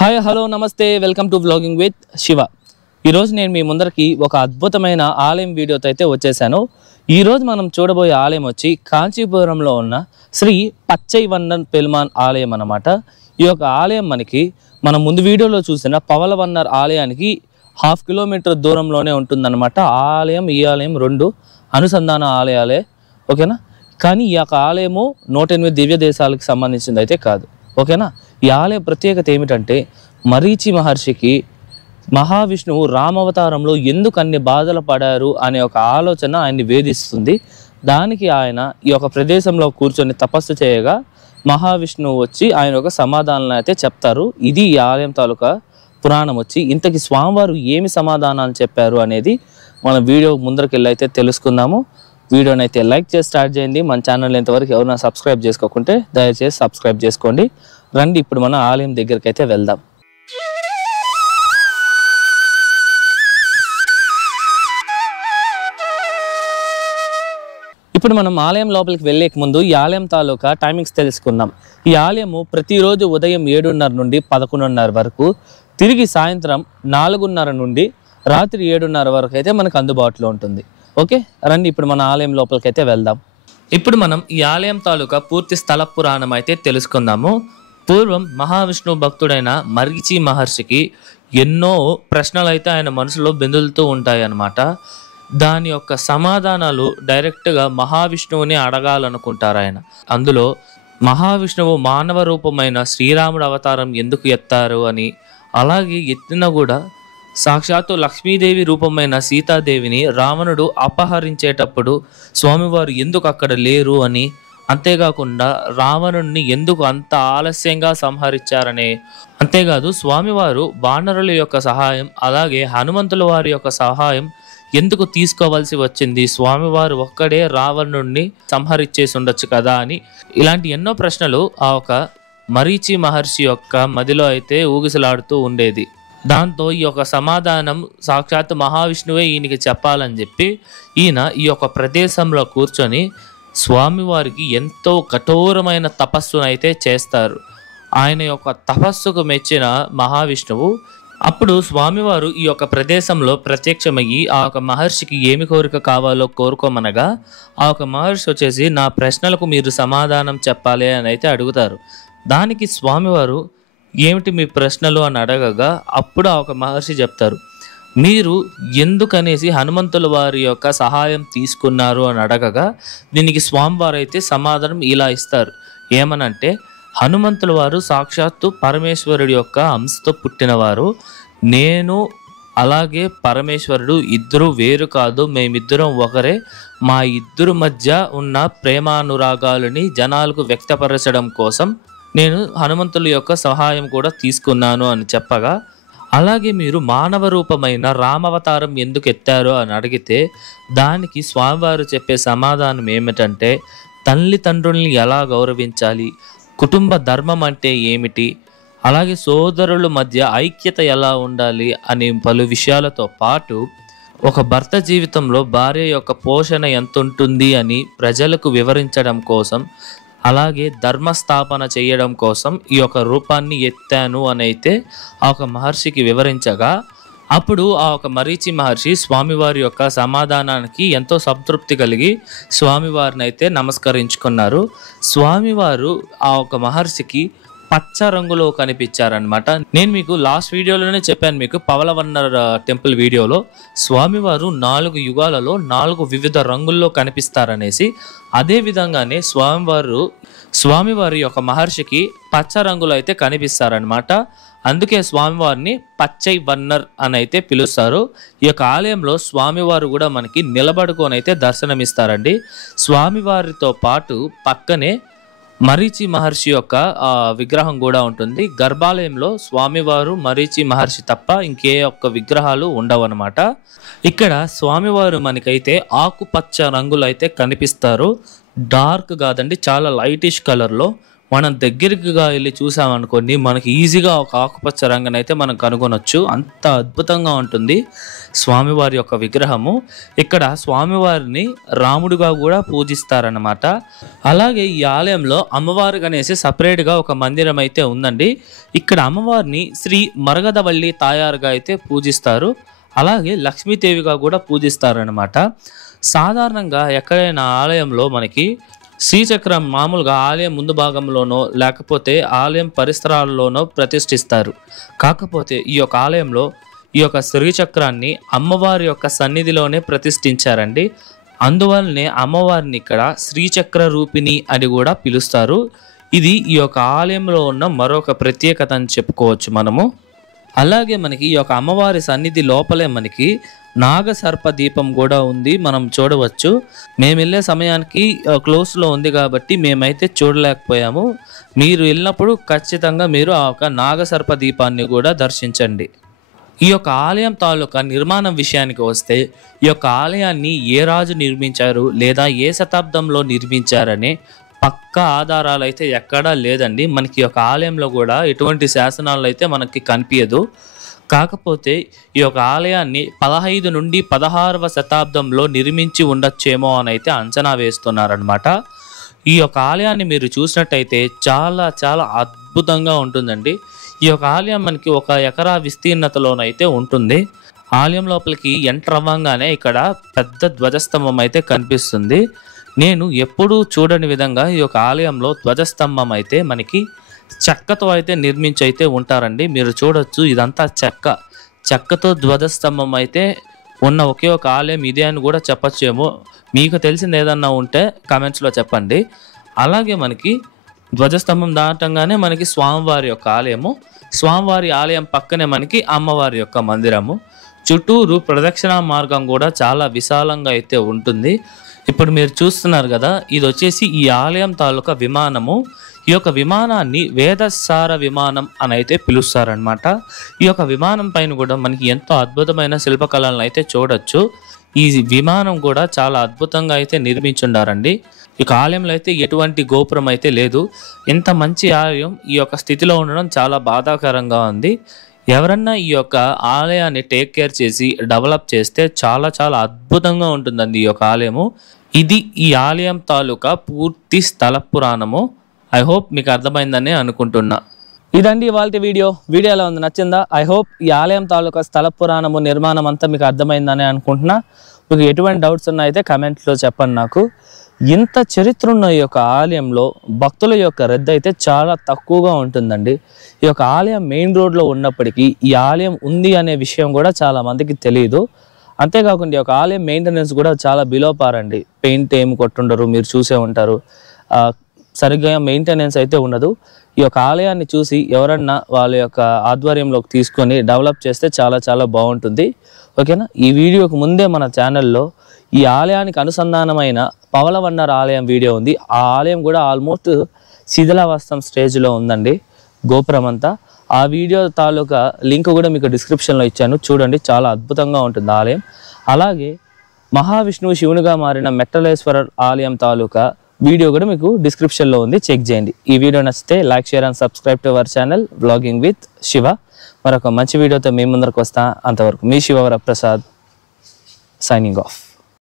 Hi hello నమస్తే welcome to vlogging with Shiva. ఈరోజు నేను మీ ముందరికి ఒక అద్భుతమైన ఆలయం వీడియోతో అయితే వచ్చేసాను. ఈరోజు మనం చూడబోయే ఆలయం వచ్చి కాంచీపురంలో ఉన్న శ్రీ పచ్చై వన్నర్ పెరుమాళ్ ఆలయం అన్నమాట. ఈ యొక్క ఆలయం మనకి మనం ముందు వీడియోలో చూసిన పవలవన్నర్ ఆలయానికి 1/2 కిలోమీటర్ దూరంలోనే ఉంటుందన్నమాట. ఆ ఆలయం ఈ ఆలయం రెండు అనుసంధాన ఆలయాలే, ఓకేనా. కానీ ఈ యొక్క ఆలయము 108 దివ్య దేశాలకు సంబంధించింది అయితే కాదు, ఓకేనా. ఈ ఆలయ ప్రత్యేకత ఏమిటంటే మరీచి మహర్షికి మహావిష్ణువు రామావతారంలో ఎందుకు అన్ని బాధలు పడారు అనే ఒక ఆలోచన ఆయన్ని వేధిస్తుంది. దానికి ఆయన ఈ యొక్క ప్రదేశంలో కూర్చొని తపస్సు చేయగా మహావిష్ణువు వచ్చి ఆయన ఒక సమాధానాలను అయితే చెప్తారు. ఇది ఈ ఆలయం తాలూకా పురాణం వచ్చి. ఇంతకీ స్వామివారు ఏమి సమాధానాలు చెప్పారు అనేది మన వీడియో ముందరికి అయితే తెలుసుకుందాము. వీడియోని అయితే లైక్ చేసి స్టార్ట్ చేయండి. మన ఛానల్ ఇంతవరకు ఎవరైనా సబ్స్క్రైబ్ చేసుకోకుంటే దయచేసి సబ్స్క్రైబ్ చేసుకోండి. రండి ఇప్పుడు మన ఆలయం దగ్గరికి అయితే వెళ్దాం. ఇప్పుడు మనం ఆలయం లోపలికి వెళ్ళేక ముందు ఈ ఆలయం తాలూకా టైమింగ్స్ తెలుసుకుందాం. ఈ ఆలయము ప్రతిరోజు ఉదయం 7:30 నుండి 11:30 వరకు, తిరిగి సాయంత్రం 4:30 నుండి రాత్రి 7:30 వరకు అయితే మనకు అందుబాటులో ఉంటుంది. ఓకే, రండి ఇప్పుడు మన ఆలయం లోపలికి అయితే వెళ్దాం. ఇప్పుడు మనం ఈ ఆలయం తాలూకా పూర్తి స్థల పురాణం అయితే తెలుసుకుందాము. పూర్వం మహావిష్ణువు భక్తుడైన మరీచి మహర్షికి ఎన్నో ప్రశ్నలు అయితే ఆయన మనసులో బెందులుతూ ఉంటాయి అన్నమాట. దాని యొక్క సమాధానాలు డైరెక్ట్గా మహావిష్ణువుని అడగాలనుకుంటారు ఆయన. అందులో మహావిష్ణువు మానవ రూపమైన శ్రీరాముడు అవతారం ఎందుకు ఎత్తారు అని, అలాగే ఎత్తిన కూడా సాక్షాత్తు లక్ష్మీదేవి రూపమైన సీతాదేవిని రావణుడు అపహరించేటప్పుడు స్వామివారు ఎందుకు అక్కడ లేరు అని, అంతేకాకుండా రావణుడిని ఎందుకు అంత ఆలస్యంగా సంహరించారని, అంతేకాదు స్వామివారు వానరుల యొక్క సహాయం అలాగే హనుమంతుల వారి యొక్క సహాయం ఎందుకు తీసుకోవాల్సి వచ్చింది, స్వామివారు ఒక్కడే రావణుడిని సంహరించేసి ఉండొచ్చు కదా అని, ఇలాంటి ఎన్నో ప్రశ్నలు ఆ ఒక మరీచి మహర్షి యొక్క మదిలో అయితే ఊగిసలాడుతూ ఉండేది. దాంతో ఈ యొక్క సమాధానం సాక్షాత్ మహావిష్ణువే ఈయనకి చెప్పాలని చెప్పి ఈయన ఈ యొక్క ప్రదేశంలో కూర్చొని స్వామివారికి ఎంతో కఠోరమైన తపస్సును అయితే చేస్తారు. ఆయన యొక్క తపస్సుకు మెచ్చిన మహావిష్ణువు అప్పుడు స్వామివారు ఈ యొక్క ప్రదేశంలో ప్రత్యక్షమయ్యి ఆ ఒక మహర్షికి ఏమి కోరిక కావాలో కోరుకోమనగా ఆ ఒక మహర్షి వచ్చేసి నా ప్రశ్నలకు మీరు సమాధానం చెప్పాలి అని అయితే అడుగుతారు. దానికి స్వామివారు ఏమిటి మీ ప్రశ్నలు అని అడగగా అప్పుడు ఆ ఒక మహర్షి చెప్తారు, మీరు ఎందుకనేసి హనుమంతుల వారి యొక్క సహాయం తీసుకున్నారు అని అడగగా దీనికి స్వామివారు అయితే సమాధానం ఇలా ఇస్తారు. ఏమనంటే హనుమంతుల వారు సాక్షాత్తు పరమేశ్వరుడి యొక్క అంశతో పుట్టినవారు. నేను అలాగే పరమేశ్వరుడు ఇద్దరు వేరు కాదు, మేమిద్దరం ఒకరే. మా ఇద్దరు మధ్య ఉన్న ప్రేమానురాగాలని జనాలకు వ్యక్తపరచడం కోసం నేను హనుమంతుల యొక్క సహాయం కూడా తీసుకున్నాను అని చెప్పగా, అలాగే మీరు మానవ రూపమైన రామావతారం ఎందుకు ఎత్తారో అని అడిగితే దానికి స్వామివారు చెప్పే సమాధానం ఏమిటంటే తల్లిదండ్రుల్ని ఎలా గౌరవించాలి, కుటుంబ ధర్మం అంటే ఏమిటి, అలాగే సోదరుల మధ్య ఐక్యత ఎలా ఉండాలి అనే పలు విషయాలతో పాటు ఒక భర్త జీవితంలో భార్య యొక్క పోషణ ఎంత ఉంటుంది అని ప్రజలకు వివరించడం కోసం, అలాగే ధర్మస్థాపన చేయడం కోసం ఈ యొక్క రూపాన్ని ఎత్తాను అని అయితే ఆ ఒక మహర్షికి వివరించగా అప్పుడు ఆ ఒక మరీచి మహర్షి స్వామివారి యొక్క సమాధానానికి ఎంతో సంతృప్తి కలిగి స్వామివారిని అయితే నమస్కరించుకున్నారు. స్వామివారు ఆ ఒక మహర్షికి పచ్చ రంగులో కనిపించారనమాట. నేను మీకు లాస్ట్ వీడియోలోనే చెప్పాను, మీకు పవలవన్నర్ టెంపుల్ వీడియోలో స్వామివారు 4 యుగాలలో 4 వివిధ రంగుల్లో కనిపిస్తారనేసి. అదే విధంగానే స్వామివారి యొక్క మహర్షికి పచ్చ రంగులో అయితే కనిపిస్తారనమాట. అందుకే స్వామివారిని పచ్చై వన్నర్ అని అయితే పిలుస్తారు. ఈ యొక్క ఆలయంలో స్వామివారు కూడా మనకి నిలబడుకొని అయితే దర్శనమిస్తారండి. స్వామివారితో పాటు పక్కనే మరీచి మహర్షి యొక్క విగ్రహం కూడా ఉంటుంది. గర్భాలయంలో స్వామివారు మరీచి మహర్షి తప్ప ఇంకే ఒక్క విగ్రహాలు ఉండవన్నమాట. ఇక్కడ స్వామివారు మనకైతే ఆకుపచ్చ రంగులు అయితే కనిపిస్తారు. డార్క్ కాదండి, చాలా లైటిష్ కలర్లో మనం దగ్గరగా వెళ్ళి చూసామనుకోండి మనకి ఈజీగా ఒక ఆకుపచ్చ రంగుని అయితే మనం కనుగొనొచ్చు. అంత అద్భుతంగా ఉంటుంది స్వామివారి యొక్క విగ్రహము. ఇక్కడ స్వామివారిని రాముడిగా కూడా పూజిస్తారన్నమాట. అలాగే ఈ ఆలయంలో అమ్మవారికి అనేసి సపరేట్గా ఒక మందిరం అయితే ఉందండి. ఇక్కడ అమ్మవారిని శ్రీ మరగదవల్లి తాయారుగా అయితే పూజిస్తారు. అలాగే లక్ష్మీదేవిగా కూడా పూజిస్తారనమాట. సాధారణంగా ఎక్కడైనా ఆలయంలో మనకి శ్రీచక్రం మామూలుగా ఆలయం ముందు భాగంలోనో లేకపోతే ఆలయం పరిసరాల్లోనో ప్రతిష్ఠిస్తారు. కాకపోతే ఈ యొక్క ఆలయంలో ఈ యొక్క శ్రీచక్రాన్ని అమ్మవారి యొక్క సన్నిధిలోనే ప్రతిష్ఠించారండి. అందువల్లనే అమ్మవారిని ఇక్కడ శ్రీచక్ర రూపిణి అని కూడా పిలుస్తారు. ఇది ఈ యొక్క ఆలయంలో ఉన్న మరొక ప్రత్యేకత అని చెప్పుకోవచ్చు మనము. అలాగే మనకి ఈ యొక్క అమ్మవారి సన్నిధి లోపలే మనకి నాగసర్ప దీపం కూడా ఉంది, మనం చూడవచ్చు. మేము వెళ్ళే సమయానికి క్లోజ్లో ఉంది కాబట్టి మేమైతే చూడలేకపోయాము. మీరు వెళ్ళినప్పుడు ఖచ్చితంగా మీరు ఆ యొక్క నాగసర్ప దీపాన్ని కూడా దర్శించండి. ఈ యొక్క ఆలయం తాలూకా నిర్మాణం విషయానికి వస్తే ఈ యొక్క ఆలయాన్ని ఏ రాజు నిర్మించారు లేదా ఏ శతాబ్దంలో నిర్మించారనే పక్కా ఆధారాలు అయితే ఎక్కడా లేదండి. మనకి ఈ యొక్క ఆలయంలో కూడా ఎటువంటి శాసనాలు అయితే మనకి కనిపించదు. కాకపోతే ఈ యొక్క ఆలయాన్ని 15 నుండి 16వ శతాబ్దంలో నిర్మించి ఉండొచ్చేమో అని అయితే అంచనా వేస్తున్నారనమాట. ఈ యొక్క ఆలయాన్ని మీరు చూసినట్టయితే చాలా చాలా అద్భుతంగా ఉంటుందండి. ఈ యొక్క ఆలయం మనకి 1 ఎకరా విస్తీర్ణతలోనైతే ఉంటుంది. ఆలయం లోపలికి ఎంటర్ అవ్వగానే ఇక్కడ పెద్ద ధ్వజస్తంభం అయితే కనిపిస్తుంది. నేను ఎప్పుడూ చూడని విధంగా ఈ యొక్క ఆలయంలో ధ్వజస్తంభం అయితే మనకి చెక్కతో అయితే నిర్మించి అయితే ఉంటారండి. మీరు చూడొచ్చు, ఇదంతా చెక్కతో ధ్వజస్తంభం అయితే ఉన్న ఒకే ఒక ఆలయం ఇదే అని కూడా చెప్పచ్చేమో. మీకు తెలిసింది ఏదన్నా ఉంటే కామెంట్స్లో చెప్పండి. అలాగే మనకి ధ్వజస్తంభం దాటంగానే మనకి స్వామివారి యొక్క ఆలయము, స్వామివారి ఆలయం పక్కనే మనకి అమ్మవారి యొక్క మందిరము. చుట్టూరు ప్రదక్షిణా మార్గం కూడా చాలా విశాలంగా అయితే ఉంటుంది. ఇప్పుడు మీరు చూస్తున్నారు కదా, ఇది వచ్చేసి ఈ ఆలయం తాలూకా విమానము. ఈ యొక్క విమానాన్ని వేదసార విమానం అని అయితే పిలుస్తారనమాట. ఈ యొక్క విమానం పైన కూడా మనకి ఎంతో అద్భుతమైన శిల్పకళలను అయితే చూడొచ్చు. ఈ విమానం కూడా చాలా అద్భుతంగా అయితే నిర్మించుండారండి. ఈ ఆలయంలో అయితే ఎటువంటి గోపురం అయితే లేదు. ఇంత మంచి ఆలయం ఈ యొక్క స్థితిలో ఉండడం చాలా బాధాకరంగా ఉంది. ఎవరన్నా ఈ యొక్క ఆలయాన్ని టేక్ కేర్ చేసి డెవలప్ చేస్తే చాలా చాలా అద్భుతంగా ఉంటుందండి ఈ యొక్క ఆలయము. ఇది ఈ ఆలయం తాలూకా పూర్తి స్థల పురాణము. ఐ హోప్ మీకు అర్థమైందని అనుకుంటున్నా. ఇదండి ఇవాళ వీడియో ఎలా ఉంది, నచ్చిందా? ఐ హోప్ ఈ ఆలయం తాలూకా స్థల పురాణము నిర్మాణం అంతా మీకు అర్థమైందని అనుకుంటున్నా. మీకు ఎటువంటి డౌట్స్ ఉన్నాయితే కమెంట్లో చెప్పండి నాకు. ఇంత చరిత్ర ఉన్న ఈ యొక్క ఆలయంలో భక్తుల యొక్క రద్దీ అయితే చాలా తక్కువగా ఉంటుందండి. ఈ యొక్క ఆలయం మెయిన్ రోడ్లో ఉన్నప్పటికీ ఈ ఆలయం ఉంది అనే విషయం కూడా చాలా మందికి తెలియదు. అంతేకాకుండా ఈ యొక్క ఆలయం మెయింటెనెన్స్ కూడా చాలా బిలో పార్ అండి. పెయింట్ ఏమి కొట్టుండరు, మీరు చూసే ఉంటారు. సరిగ్గా మెయింటెనెన్స్ అయితే ఉండదు. ఈ యొక్క ఆలయాన్ని చూసి ఎవరన్నా వాళ్ళ యొక్క ఆధ్వర్యంలోకి తీసుకొని డెవలప్ చేస్తే చాలా చాలా బాగుంటుంది. ఓకేనా? ఈ వీడియోకి ముందే మన ఛానల్లో ఈ ఆలయానికి అనుసంధానమైన పవలవన్నర్ ఆలయం వీడియో ఉంది. ఆ ఆలయం కూడా ఆల్మోస్ట్ శిథిలావస్థం స్టేజ్లో ఉందండి, గోపురం అంతా. ఆ వీడియో తాలూకా లింక్ కూడా మీకు డిస్క్రిప్షన్లో ఇచ్చాను, చూడండి. చాలా అద్భుతంగా ఉంటుంది ఆలయం. అలాగే మహావిష్ణువు శివునిగా మారిన మెట్టలేశ్వర ఆలయం తాలూకా వీడియో కూడా మీకు డిస్క్రిప్షన్లో ఉంది, చెక్ చేయండి. ఈ వీడియో నచ్చితే like, share and subscribe to our channel vlogging with Shiva. మరొక మంచి వీడియోతో మీ ముందరకు వస్తా. అంతవరకు మీ శివ వరప్రసాద్ సైనింగ్ ఆఫ్.